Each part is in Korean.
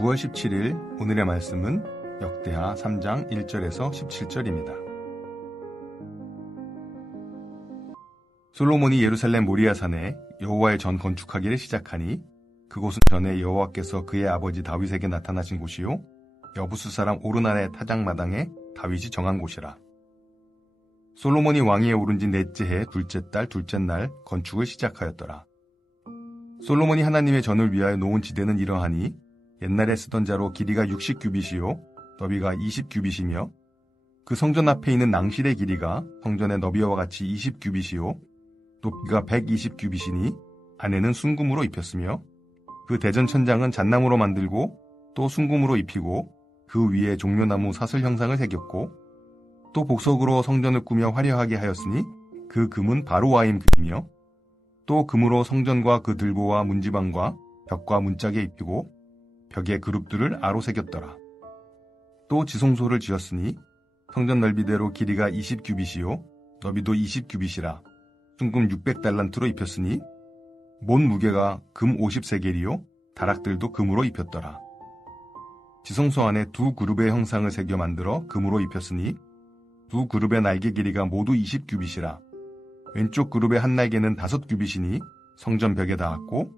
9월 17일 오늘의 말씀은 역대하 3장 1절에서 17절입니다. 솔로몬이 예루살렘 모리아산에 여호와의 전 건축하기를 시작하니 그곳은 전에 여호와께서 그의 아버지 다윗에게 나타나신 곳이요 여부수 사람 오르난의 타작마당에 다윗이 정한 곳이라. 솔로몬이 왕위에 오른 지 넷째 해 둘째 달 둘째 날 건축을 시작하였더라. 솔로몬이 하나님의 전을 위하여 놓은 지대는 이러하니 옛날에 쓰던 자로 길이가 60규빗이요 너비가 20규빗이며 그 성전 앞에 있는 낭실의 길이가 성전의 너비와 같이 20규빗이요 높이가 120규빗이니 안에는 순금으로 입혔으며 그 대전 천장은 잣나무로 만들고 또 순금으로 입히고 그 위에 종려나무 사슬 형상을 새겼고 또 복석으로 성전을 꾸며 화려하게 하였으니 그 금은 바로와임 금이며 또 금으로 성전과 그 들보와 문지방과 벽과 문짝에 입히고 벽에 그룹들을 아로 새겼더라. 또 지성소를 지었으니 성전 넓이대로 길이가 20규빗이요 너비도 20규빗이라 순금 600달란트로 입혔으니 못 무게가 금 50세겔이요 다락들도 금으로 입혔더라. 지성소 안에 두 그룹의 형상을 새겨 만들어 금으로 입혔으니 두 그룹의 날개 길이가 모두 20규빗이라 왼쪽 그룹의 한 날개는 5규빗이니 성전 벽에 닿았고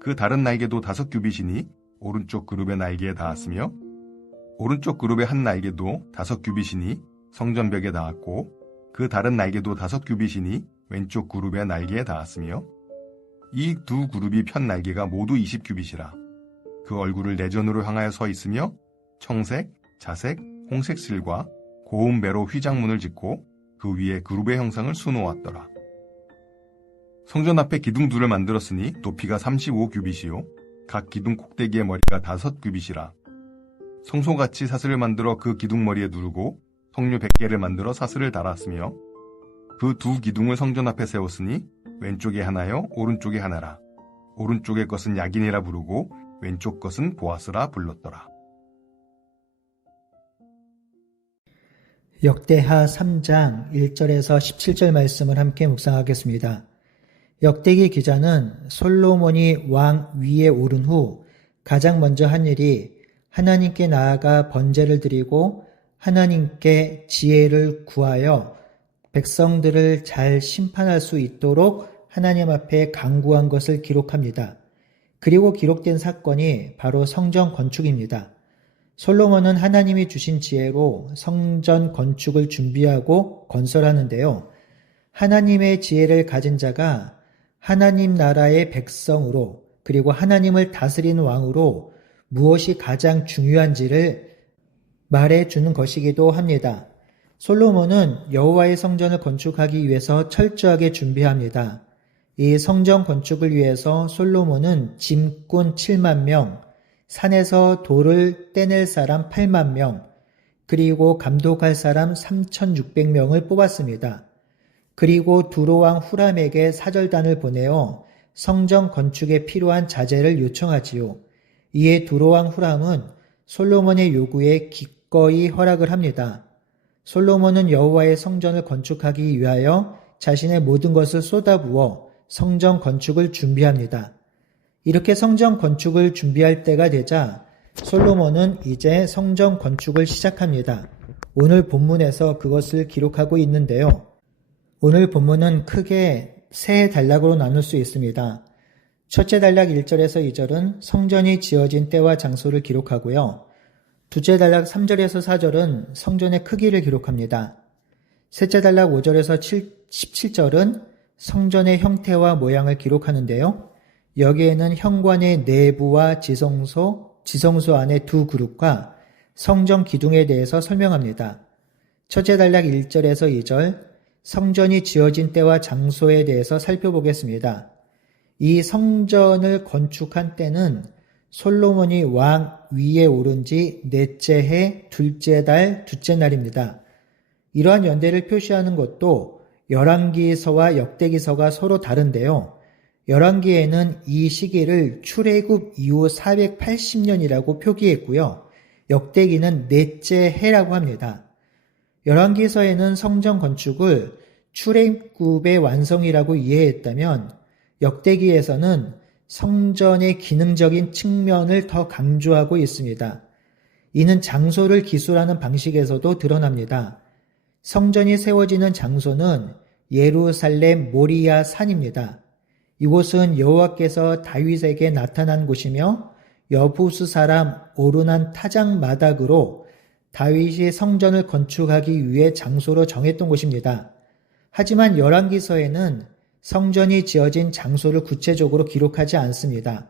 그 다른 날개도 5규빗이니 오른쪽 그룹의 날개에 닿았으며 오른쪽 그룹의 한 날개도 5규빗이니 성전 벽에 닿았고 그 다른 날개도 5규빗이니 왼쪽 그룹의 날개에 닿았으며 이 두 그룹이 편 날개가 모두 20규빗이라 그 얼굴을 내전으로 향하여 서 있으며 청색, 자색, 홍색 실과 고운 배로 휘장문을 짓고 그 위에 그룹의 형상을 수놓았더라. 성전 앞에 기둥 둘을 만들었으니 높이가 35규빗이요 각 기둥 꼭대기의 머리가 5규빗이라 성소같이 사슬을 만들어 그 기둥 머리에 두르고 석류 100개를 만들어 사슬을 달았으며 그 두 기둥을 성전 앞에 세웠으니 왼쪽에 하나요 오른쪽에 하나라. 오른쪽의 것은 야긴이라 부르고 왼쪽 것은 보아스라 불렀더라. 역대하 3장 1절에서 17절 말씀을 함께 묵상하겠습니다. 역대기 기자는 솔로몬이 왕 위에 오른 후 가장 먼저 한 일이 하나님께 나아가 번제를 드리고 하나님께 지혜를 구하여 백성들을 잘 심판할 수 있도록 하나님 앞에 간구한 것을 기록합니다. 그리고 기록된 사건이 바로 성전 건축입니다. 솔로몬은 하나님이 주신 지혜로 성전 건축을 준비하고 건설하는데요. 하나님의 지혜를 가진 자가 하나님 나라의 백성으로 그리고 하나님을 다스리는 왕으로 무엇이 가장 중요한지를 말해주는 것이기도 합니다. 솔로몬은 여호와의 성전을 건축하기 위해서 철저하게 준비합니다. 이 성전 건축을 위해서 솔로몬은 짐꾼 7만 명, 산에서 돌을 떼낼 사람 8만 명, 그리고 감독할 사람 3,600명을 뽑았습니다. 그리고 두로왕 후람에게 사절단을 보내어 성전 건축에 필요한 자재를 요청하지요. 이에 두로왕 후람은 솔로몬의 요구에 기꺼이 허락을 합니다. 솔로몬은 여호와의 성전을 건축하기 위하여 자신의 모든 것을 쏟아부어 성전 건축을 준비합니다. 이렇게 성전 건축을 준비할 때가 되자 솔로몬은 이제 성전 건축을 시작합니다. 오늘 본문에서 그것을 기록하고 있는데요. 오늘 본문은 크게 세 단락으로 나눌 수 있습니다. 첫째 단락 1절에서 2절은 성전이 지어진 때와 장소를 기록하고요. 둘째 단락 3절에서 4절은 성전의 크기를 기록합니다. 셋째 단락 5절에서 17절은 성전의 형태와 모양을 기록하는데요. 여기에는 현관의 내부와 지성소 안의 두 그룹과 성전 기둥에 대해서 설명합니다. 첫째 단락 1절에서 2절, 성전이 지어진 때와 장소에 대해서 살펴보겠습니다. 이 성전을 건축한 때는 솔로몬이 왕 위에 오른 지 넷째 해 둘째 달 둘째 날입니다. 이러한 연대를 표시하는 것도 열왕기서와 역대기서가 서로 다른데요. 열왕기에는 이 시기를 출애굽 이후 480년이라고 표기했고요. 역대기는 넷째 해라고 합니다. 열왕기서에는 성전 건축을 출애굽의 완성이라고 이해했다면 역대기에서는 성전의 기능적인 측면을 더 강조하고 있습니다. 이는 장소를 기술하는 방식에서도 드러납니다. 성전이 세워지는 장소는 예루살렘 모리아 산입니다. 이곳은 여호와께서 다윗에게 나타난 곳이며 여부스 사람 오르난 타작 마닥으로 다윗이 성전을 건축하기 위해 장소로 정했던 곳입니다. 하지만 열왕기서에는 성전이 지어진 장소를 구체적으로 기록하지 않습니다.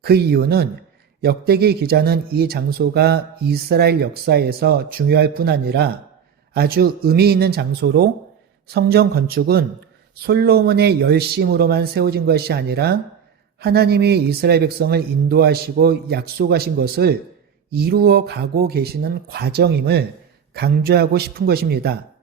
그 이유는 역대기 기자는 이 장소가 이스라엘 역사에서 중요할 뿐 아니라 아주 의미 있는 장소로 성전 건축은 솔로몬의 열심으로만 세워진 것이 아니라 하나님이 이스라엘 백성을 인도하시고 약속하신 것을 이루어 가고 계시는 과정임을 강조하고 싶은 것입니다.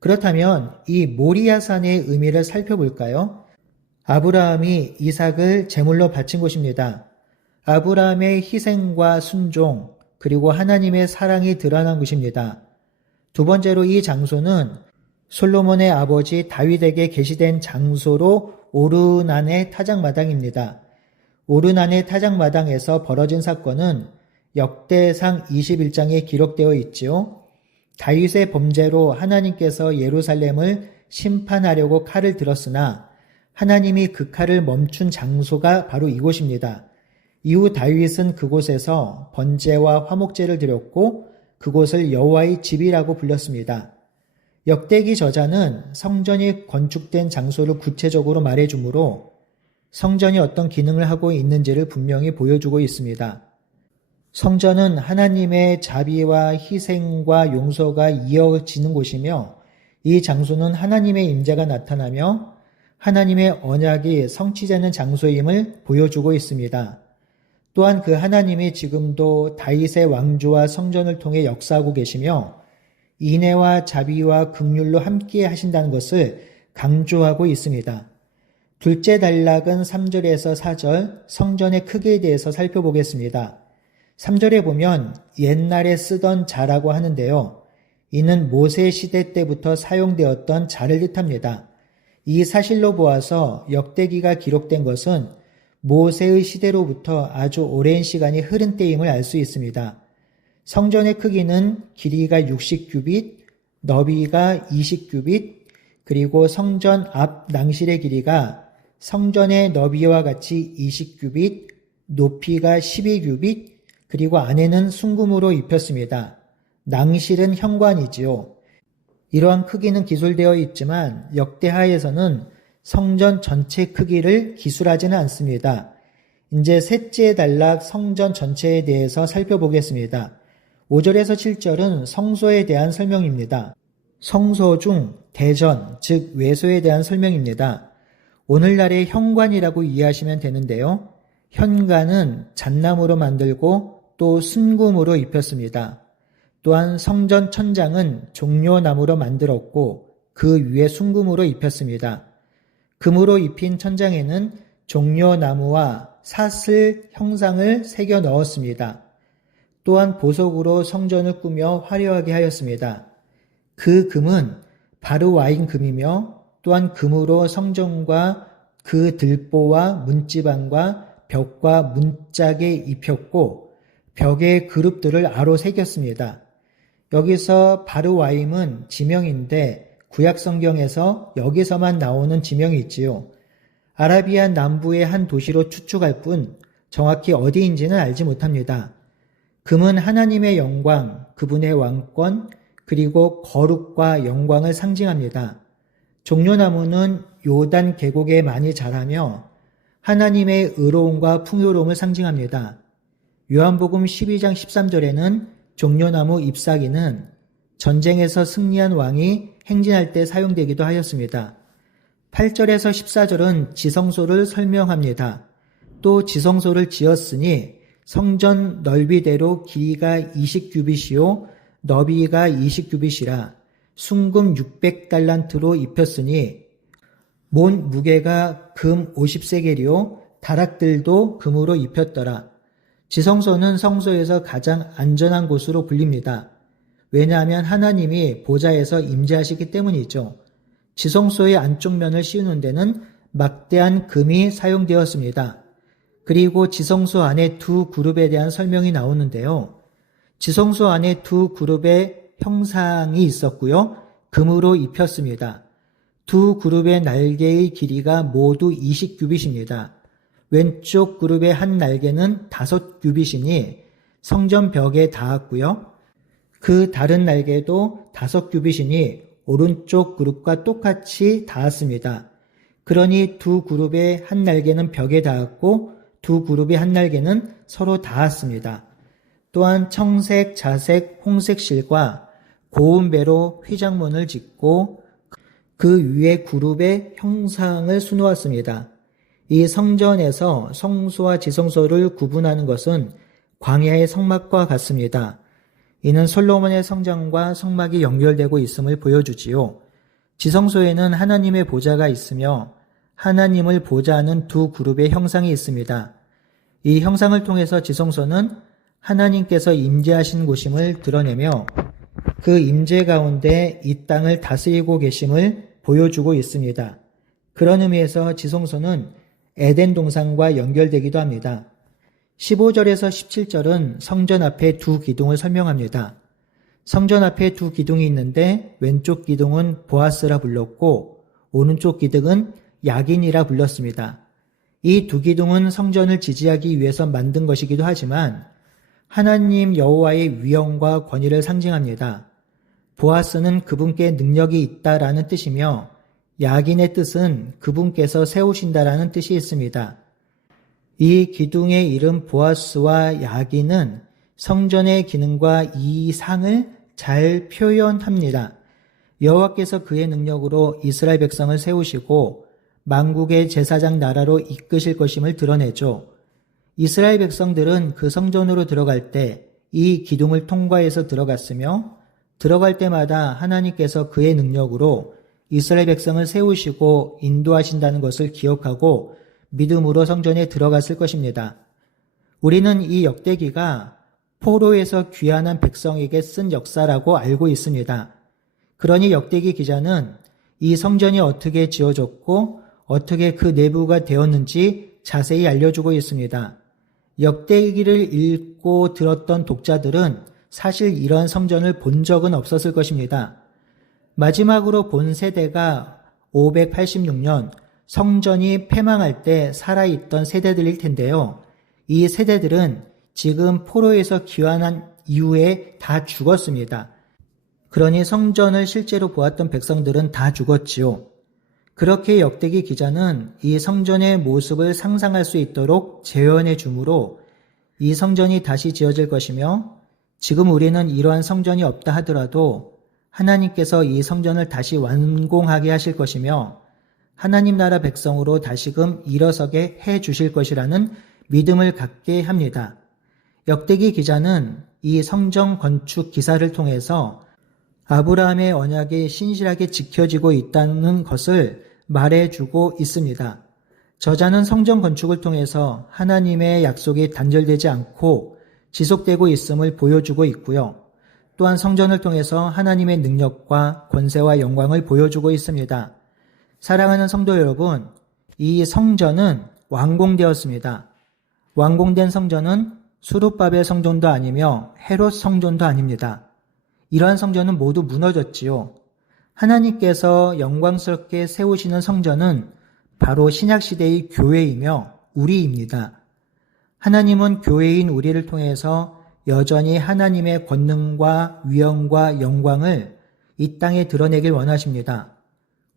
그렇다면 이 모리아산의 의미를 살펴볼까요? 아브라함이 이삭을 제물로 바친 곳입니다. 아브라함의 희생과 순종 그리고 하나님의 사랑이 드러난 곳입니다. 두 번째로 이 장소는 솔로몬의 아버지 다윗에게 계시된 장소로 오르난의 타작마당입니다. 오르난의 타작마당에서 벌어진 사건은 역대상 21장에 기록되어 있지요. 다윗의 범죄로 하나님께서 예루살렘을 심판하려고 칼을 들었으나 하나님이 그 칼을 멈춘 장소가 바로 이곳입니다. 이후 다윗은 그곳에서 번제와 화목제를 드렸고 그곳을 여호와의 집이라고 불렀습니다. 역대기 저자는 성전이 건축된 장소를 구체적으로 말해주므로 성전이 어떤 기능을 하고 있는지를 분명히 보여주고 있습니다. 성전은 하나님의 자비와 희생과 용서가 이어지는 곳이며 이 장소는 하나님의 임재가 나타나며 하나님의 언약이 성취되는 장소임을 보여주고 있습니다. 또한 그 하나님이 지금도 다윗의 왕조와 성전을 통해 역사하고 계시며 인애와 자비와 긍휼로 함께 하신다는 것을 강조하고 있습니다. 둘째 단락은 3절에서 4절 성전의 크기에 대해서 살펴보겠습니다. 3절에 보면 옛날에 쓰던 자라고 하는데요. 이는 모세 시대 때부터 사용되었던 자를 뜻합니다. 이 사실로 보아서 역대기가 기록된 것은 모세의 시대로부터 아주 오랜 시간이 흐른 때임을 알 수 있습니다. 성전의 크기는 길이가 60규빗, 너비가 20규빗, 그리고 성전 앞 낭실의 길이가 성전의 너비와 같이 20규빗, 높이가 12규빗, 그리고 안에는 순금으로 입혔습니다. 낭실은 현관이지요. 이러한 크기는 기술되어 있지만 역대하에서는 성전 전체 크기를 기술하지는 않습니다. 이제 셋째 단락 성전 전체에 대해서 살펴보겠습니다. 5절에서 7절은 성소에 대한 설명입니다. 성소 중 대전, 즉 외소에 대한 설명입니다. 오늘날의 현관이라고 이해하시면 되는데요. 현관은 잣나무로 만들고 또 순금으로 입혔습니다. 또한 성전 천장은 종려나무로 만들었고 그 위에 순금으로 입혔습니다. 금으로 입힌 천장에는 종려나무와 사슬 형상을 새겨 넣었습니다. 또한 보석으로 성전을 꾸며 화려하게 하였습니다. 그 금은 바로 와인 금이며 또한 금으로 성전과 그 들보와 문지방과 벽과 문짝에 입혔고 벽에 그룹들을 아로 새겼습니다. 여기서 바르와임은 지명인데 구약 성경에서 여기서만 나오는 지명이 있지요. 아라비아 남부의 한 도시로 추측할 뿐 정확히 어디인지는 알지 못합니다. 금은 하나님의 영광, 그분의 왕권, 그리고 거룩과 영광을 상징합니다. 종려나무는 요단 계곡에 많이 자라며 하나님의 의로움과 풍요로움을 상징합니다. 요한복음 12장 13절에는 종려나무 잎사귀는 전쟁에서 승리한 왕이 행진할 때 사용되기도 하였습니다. 8절에서 14절은 지성소를 설명합니다. 또 지성소를 지었으니 성전 넓이대로 길이가 20규빗이요 너비가 20규빗이라 순금 600달란트로 입혔으니 몬 무게가 금 50세겔이요 다락들도 금으로 입혔더라. 지성소는 성소에서 가장 안전한 곳으로 불립니다. 왜냐하면 하나님이 보좌에서 임재하시기 때문이죠. 지성소의 안쪽 면을 씌우는 데는 막대한 금이 사용되었습니다. 그리고 지성소 안에 두 그룹에 대한 설명이 나오는데요. 지성소 안에 두 그룹의 형상이 있었고요. 금으로 입혔습니다. 두 그룹의 날개의 길이가 모두 20규빗입니다. 왼쪽 그룹의 한 날개는 5규빗이니 성전 벽에 닿았고요. 그 다른 날개도 5규빗이니 오른쪽 그룹과 똑같이 닿았습니다. 그러니 두 그룹의 한 날개는 벽에 닿았고 두 그룹의 한 날개는 서로 닿았습니다. 또한 청색, 자색, 홍색 실과 고운 배로 휘장문을 짓고 그 위에 그룹의 형상을 수놓았습니다. 이 성전에서 성소와 지성소를 구분하는 것은 광야의 성막과 같습니다. 이는 솔로몬의 성전과 성막이 연결되고 있음을 보여주지요. 지성소에는 하나님의 보좌가 있으며 하나님을 보좌하는 두 그룹의 형상이 있습니다. 이 형상을 통해서 지성소는 하나님께서 임재하신 곳임을 드러내며 그 임재 가운데 이 땅을 다스리고 계심을 보여주고 있습니다. 그런 의미에서 지성소는 에덴 동산과 연결되기도 합니다. 15절에서 17절은 성전 앞에 두 기둥을 설명합니다. 성전 앞에 두 기둥이 있는데 왼쪽 기둥은 보아스라 불렀고 오른쪽 기둥은 야긴이라 불렀습니다. 이 두 기둥은 성전을 지지하기 위해서 만든 것이기도 하지만 하나님 여호와의 위엄과 권위를 상징합니다. 보아스는 그분께 능력이 있다라는 뜻이며 야긴의 뜻은 그분께서 세우신다라는 뜻이 있습니다. 이 기둥의 이름 보아스와 야긴은 성전의 기능과 이상을 잘 표현합니다. 여호와께서 그의 능력으로 이스라엘 백성을 세우시고 만국의 제사장 나라로 이끄실 것임을 드러내죠. 이스라엘 백성들은 그 성전으로 들어갈 때 이 기둥을 통과해서 들어갔으며 들어갈 때마다 하나님께서 그의 능력으로 이스라엘 백성을 세우시고 인도하신다는 것을 기억하고 믿음으로 성전에 들어갔을 것입니다. 우리는 이 역대기가 포로에서 귀환한 백성에게 쓴 역사라고 알고 있습니다. 그러니 역대기 기자는 이 성전이 어떻게 지어졌고 어떻게 그 내부가 되었는지 자세히 알려주고 있습니다. 역대기를 읽고 들었던 독자들은 사실 이러한 성전을 본 적은 없었을 것입니다. 마지막으로 본 세대가 586년 성전이 패망할 때 살아있던 세대들일 텐데요. 이 세대들은 지금 포로에서 귀환한 이후에 다 죽었습니다. 그러니 성전을 실제로 보았던 백성들은 다 죽었지요. 그렇게 역대기 기자는 이 성전의 모습을 상상할 수 있도록 재현해 주므로 이 성전이 다시 지어질 것이며 지금 우리는 이러한 성전이 없다 하더라도 하나님께서 이 성전을 다시 완공하게 하실 것이며 하나님 나라 백성으로 다시금 일어서게 해 주실 것이라는 믿음을 갖게 합니다. 역대기 기자는 이 성전 건축 기사를 통해서 아브라함의 언약이 신실하게 지켜지고 있다는 것을 말해주고 있습니다. 저자는 성전 건축을 통해서 하나님의 약속이 단절되지 않고 지속되고 있음을 보여주고 있고요. 또한 성전을 통해서 하나님의 능력과 권세와 영광을 보여주고 있습니다. 사랑하는 성도 여러분, 이 성전은 완공되었습니다. 완공된 성전은 수룹바벨 성전도 아니며 헤롯 성전도 아닙니다. 이러한 성전은 모두 무너졌지요. 하나님께서 영광스럽게 세우시는 성전은 바로 신약시대의 교회이며 우리입니다. 하나님은 교회인 우리를 통해서 여전히 하나님의 권능과 위엄과 영광을 이 땅에 드러내길 원하십니다.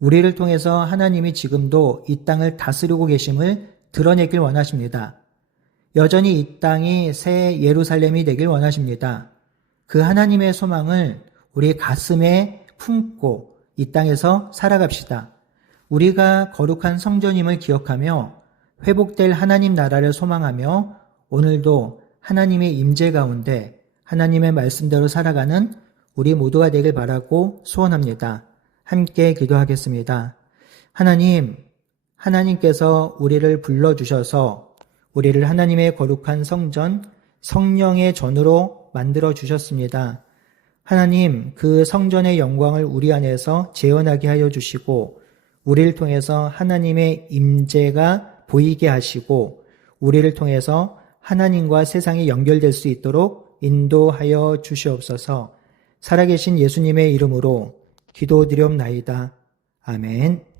우리를 통해서 하나님이 지금도 이 땅을 다스리고 계심을 드러내길 원하십니다. 여전히 이 땅이 새 예루살렘이 되길 원하십니다. 그 하나님의 소망을 우리 가슴에 품고 이 땅에서 살아갑시다. 우리가 거룩한 성전임을 기억하며 회복될 하나님 나라를 소망하며 오늘도 하나님의 임재 가운데 하나님의 말씀대로 살아가는 우리 모두가 되길 바라고 소원합니다. 함께 기도하겠습니다. 하나님께서 우리를 불러주셔서 우리를 하나님의 거룩한 성전, 성령의 전으로 만들어 주셨습니다. 하나님, 그 성전의 영광을 우리 안에서 재현하게 하여 주시고 우리를 통해서 하나님의 임재가 보이게 하시고 우리를 통해서 하나님과 세상이 연결될 수 있도록 인도하여 주시옵소서. 살아계신 예수님의 이름으로 기도드리옵나이다. 아멘.